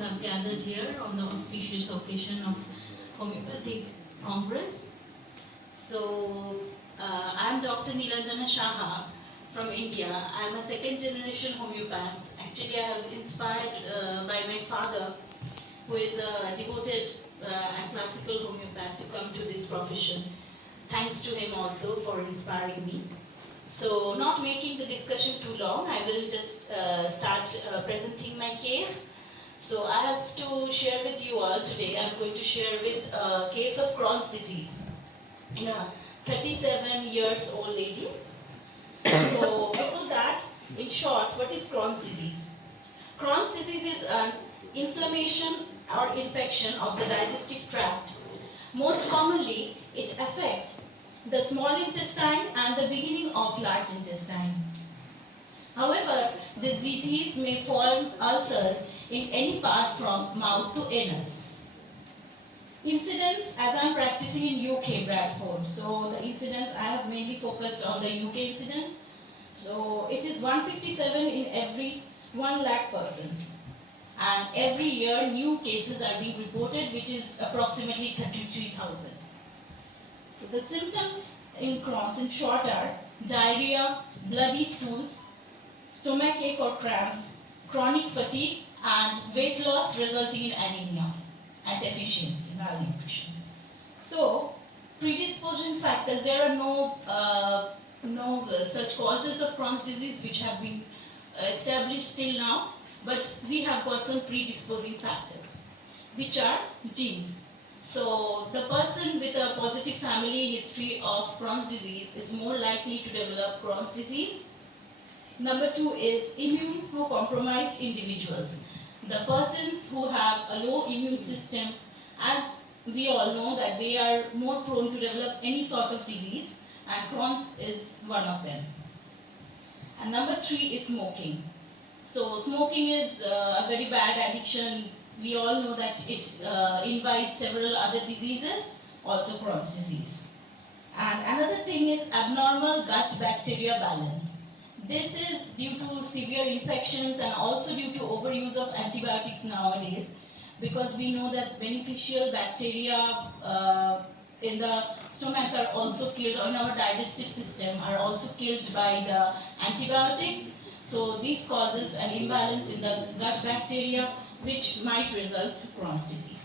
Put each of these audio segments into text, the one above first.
Have gathered here on the auspicious occasion of Homeopathic Congress. So, I'm Dr. Nilanjana Shaha from India. I'm a second generation homeopath. Actually, I have inspired by my father, who is a devoted and classical homeopath, to come to this profession. Thanks to him also for inspiring me. So, not making the discussion too long, I will just start presenting my case. So I have to share with you all today, I'm going to share with a case of Crohn's disease in a 37 years old lady. So before that, in short, what is Crohn's disease? Crohn's disease is an inflammation or infection of the digestive tract. Most commonly, it affects the small intestine and the beginning of large intestine. However, this disease may form ulcers in any part from mouth to anus. Incidence, as I'm practicing in UK, Bradford, so the incidence I have mainly focused on the UK incidence. So it is 157 in every 1 lakh persons. And every year new cases are being reported, which is approximately 33,000. So the symptoms in Crohn's in short are diarrhea, bloody stools, stomach ache or cramps, chronic fatigue, and weight loss resulting in anemia and deficiency, malnutrition. So, predisposition factors, there are no such causes of Crohn's disease which have been established till now, but we have got some predisposing factors, which are genes. So, the person with a positive family history of Crohn's disease is more likely to develop Crohn's disease. Number 2 is immunocompromised individuals. The persons who have a low immune system, as we all know that they are more prone to develop any sort of disease, and Crohn's is one of them. And number 3 is smoking. So smoking is a very bad addiction. We all know that it invites several other diseases, also Crohn's disease. And another thing is abnormal gut bacteria balance. This is due to severe infections and also due to overuse of antibiotics nowadays, because we know that beneficial bacteria in the stomach are also killed, or in our digestive system are also killed by the antibiotics. So this causes an imbalance in the gut bacteria, which might result in Crohn's disease.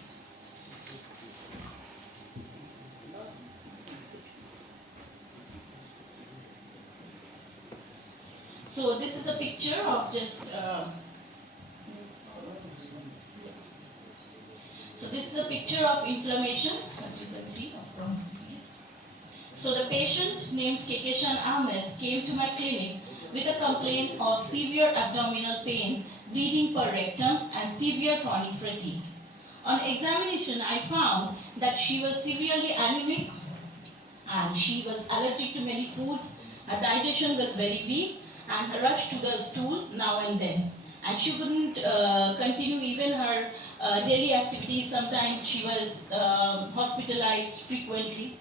So this is a picture of just, so this is a picture of inflammation, as you can see, of Crohn's disease. So the patient named Kekeshan Ahmed came to my clinic with a complaint of severe abdominal pain, bleeding per rectum, and severe chronic fatigue. On examination, I found that she was severely anemic and she was allergic to many foods. Her digestion was very weak, and her rush to the stool now and then. And she couldn't continue even her daily activities. Sometimes she was hospitalized frequently.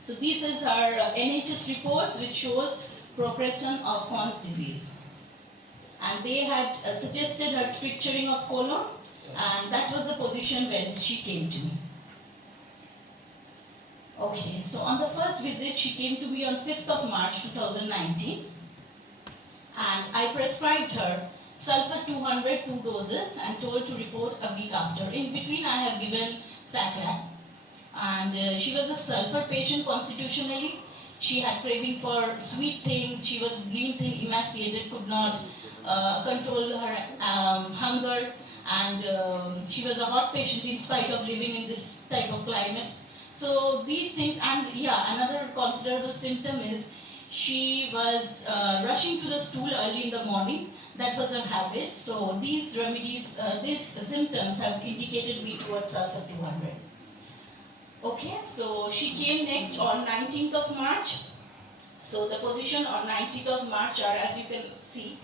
So this is her NHS reports, which shows progression of Crohn's disease. And they had suggested her stricturing of colon, and that was the position when she came to me. Okay, so on the first visit, she came to me on 5th of March 2019, and I prescribed her sulfur 200 2 doses and told to report a week after. In between, I have given Saclab, and she was a sulfur patient constitutionally. She had craving for sweet things, she was lean, thin, emaciated, could not control her hunger, and she was a hot patient in spite of living in this type of climate. So these things, and yeah, another considerable symptom is she was rushing to the stool early in the morning. That was her habit. So these remedies, these symptoms have indicated me towards sulfur 200. Okay, so she came next on 19th of March. So the position on 19th of March are, as you can see,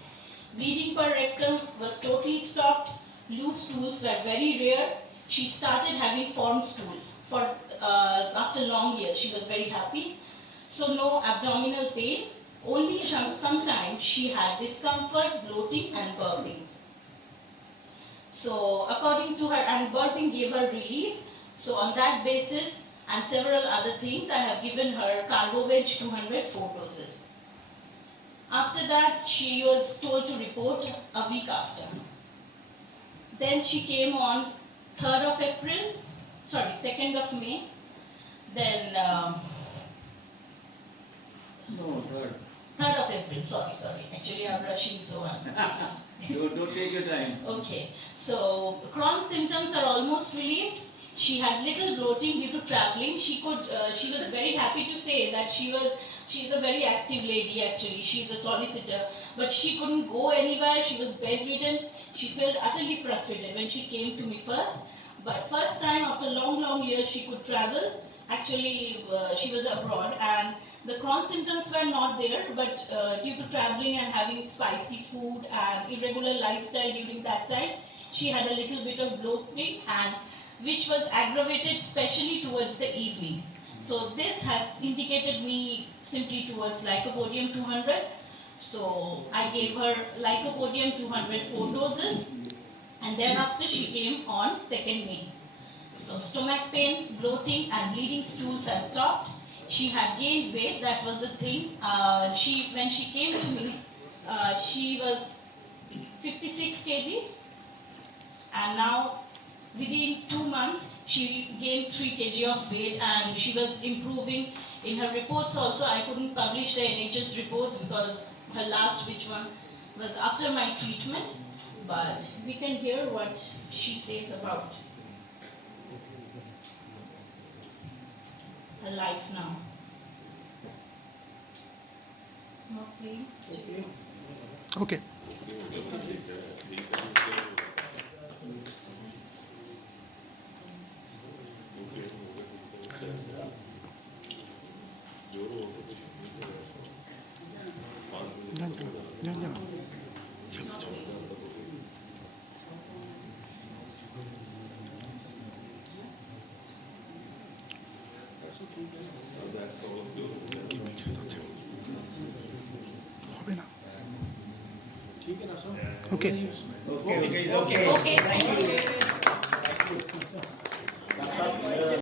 bleeding per rectum was totally stopped. Loose stools were very rare. She started having formed stool. After long years, she was very happy. So no abdominal pain, only sometimes she had discomfort, bloating and burping. So according to her, and burping gave her relief. So on that basis and several other things, I have given her Carbo-Veg 200 4 doses. After that, she was told to report a week after. Then she came on 3rd of April, sorry, 2nd of May. Then, No, third. 3rd of April, sorry. Actually, I'm rushing so on. Don't take your time. Okay, so Crohn's symptoms are almost relieved. She had little bloating due to traveling. She was very happy to say that she's a very active lady actually. She's a solicitor, but she couldn't go anywhere. She was bedridden. She felt utterly frustrated when she came to me first. But first time after long years she could travel. Actually, she was abroad and the Crohn's symptoms were not there, but due to traveling and having spicy food and irregular lifestyle during that time, she had a little bit of bloating, and which was aggravated especially towards the evening. So this has indicated me simply towards Lycopodium 200. So I gave her Lycopodium 200 4 doses, and thereafter she came on 2nd May. So stomach pain, bloating and bleeding stools has stopped. She had gained weight, that was the thing. When she came to me, she was 56 kg, and now within 2 months she gained 3 kg of weight, and she was improving. In her reports also, I couldn't publish the NHS reports because her last which one was after my treatment, but we can hear what she says about her life now. It's not playing. Okay. Jangan. হবে না। Okay. Okay, okay, okay. Okay, thank you.